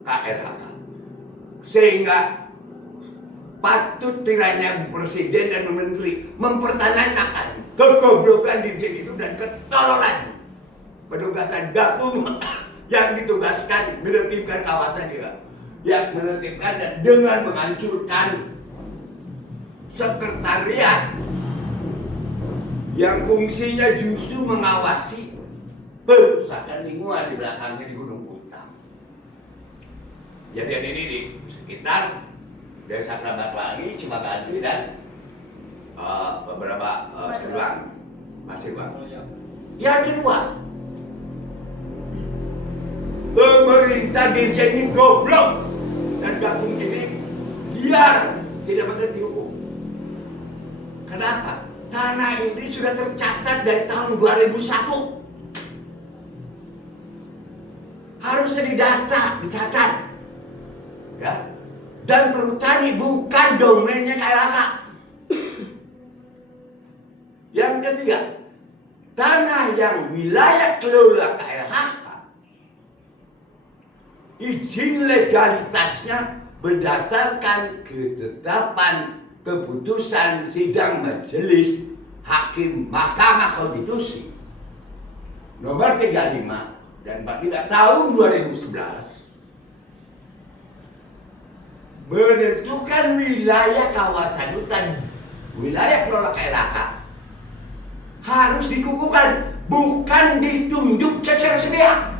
KLHK. Sehingga patut kiranya Presiden dan Menteri mempertanyakan kegoblokan Dirjen itu dan ketololan penugasan Gakum yang ditugaskan menertibkan kawasan juga, yang menertibkan dan dengan menghancurkan sekretariat yang fungsinya justru mengawasi perusahaan lingkungan di belakangnya di Gunung Puntang. Jadi ini di sekitar Desa Kerabatwangi, Cimaganti dan beberapa Masirwang. Yang kedua, pemerintah Dirjen ini goblok dan Gakum ini liar, tidak mengerti hukum. Kenapa? Tanah ini sudah tercatat dari tahun 2001. Harusnya didata, dicatat. Ya. Dan perhutani bukan domainnya KLHK. Yang ketiga, tanah yang wilayah kelola KLHK, izin legalitasnya berdasarkan ketetapan keputusan sidang majelis hakim Mahkamah Konstitusi nomor 35 dan 43 tahun 2011 menentukan wilayah kawasan hutan wilayah kelola KLHK harus dikukuhkan, bukan ditunjuk secara sepihak.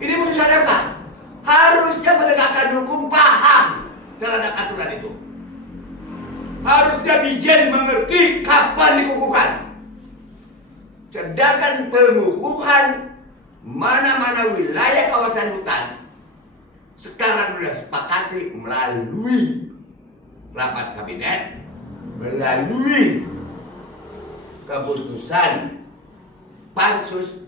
Ini putusan apa? Harusnya menegakkan hukum paham terhadap aturan itu. Harusnya Dirjen mengerti kapan dikukuhkan. Sedangkan pengukuhan mana-mana wilayah kawasan hutan sekarang sudah sepakati melalui rapat kabinet, melalui keputusan pansus,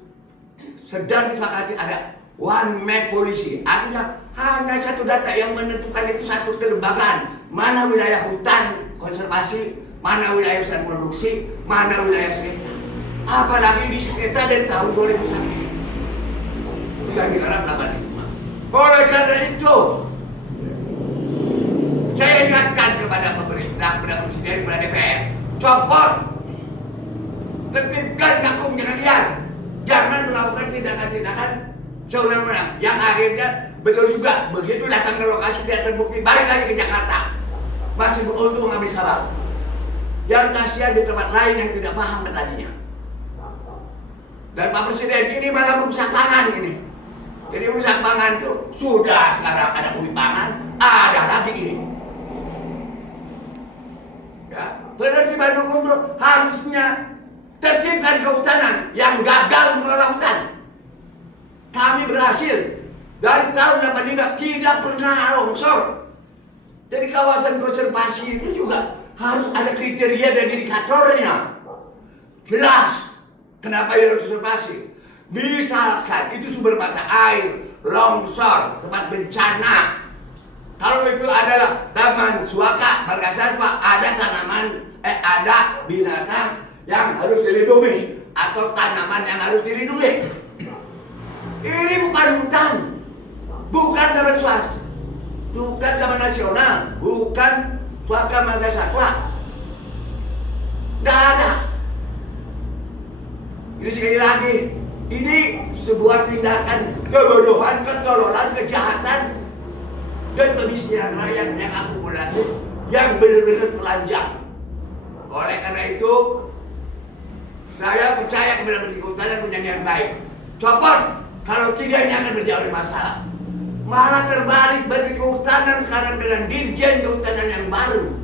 sedang disepakati ada one map policy. Artinya hanya satu data yang menentukan itu satu kelembagaan, mana wilayah hutan konservasi, mana wilayah hutan produksi, mana wilayah sengketa. Apalagi di sengketa dari tahun 2001 bukan digarap 85. Oleh karena itu, saya ingatkan kepada pemerintah, kepada Presiden, kepada DPR, copot, tertibkan Gakum, jangan liar, jangan melakukan tindakan-tindakan sewenang-wenang yang akhirnya betul juga begitu datang ke lokasi dia terbukti balik lagi ke Jakarta, masih beruntung habis sabar. Yang kasihan di tempat lain yang tidak paham tadinya. Dan Pak Presiden ini malah merusak pangan ini. Jadi urusan pangan itu sudah sekarang ada kopi pangan, ada lagi ini. Ya, penertiban hukum itu harusnya tertibkan kehutanan yang gagal mengelola hutan. Kami berhasil dari tahun 85 tidak pernah longsor. Jadi kawasan konservasi itu juga harus ada kriteria dan indikatornya. Jelas kenapa harus konservasi. Misalkan itu sumber mata air, longsor, tempat bencana. Kalau itu adalah taman suaka, marga satwa, ada tanaman, ada binatang yang harus dilindungi atau tanaman yang harus dilindungi. Ini bukan hutan, bukan taman swasta, bukan taman nasional, bukan suaka marga satwa. Tidak ada. Ini sekali lagi. Ini sebuah tindakan kebodohan, ketololan, kejahatan, dan pemiskinan rakyat yang akumulatif yang benar-benar telanjang. Oleh karena itu, saya percaya kepada Menteri Kehutanan punya niat baik. Copot, kalau tidak ini akan menjadi masalah. Malah terbalik, Menteri Kehutanan sekarang dengan Dirjen Kehutanan yang baru,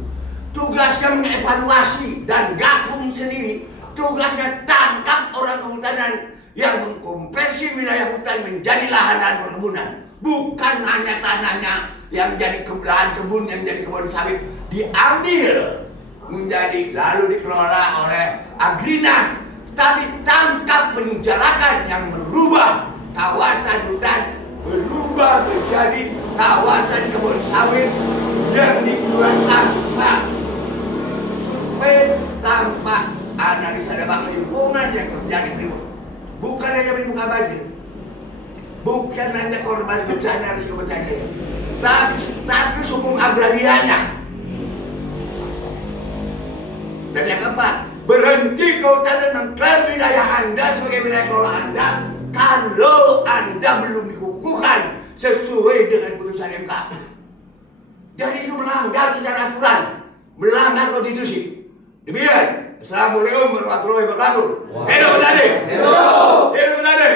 tugasnya mengevaluasi, dan Gakum sendiri tugasnya tangkap orang kehutanan yang mengkonversi wilayah hutan menjadi lahan perkebunan. Bukan hanya tanahnya yang jadi lahan kebun, yang jadi kebun sawit diambil menjadi lalu dikelola oleh Agrinas, tapi tangkap penjarakan yang merubah kawasan hutan berubah menjadi kawasan kebun sawit yang dikelola tanpa analisa dampak lingkungan yang terjadi berikut. Bukan hanya menimbulkan banjir, bukan hanya korban bencana risiko bencana, tapi suku agrarianya. Dan yang keempat, berhenti kehutanan dan mengklaim wilayah Anda sebagai wilayah kelola Anda kalau Anda belum dikukuhkan sesuai dengan putusan MK. Jadi itu melanggar secara aturan, melanggar konstitusi. Demikian. Assalamualaikum warahmatullahi wabarakatuh. Hidup petani. Hidup petani.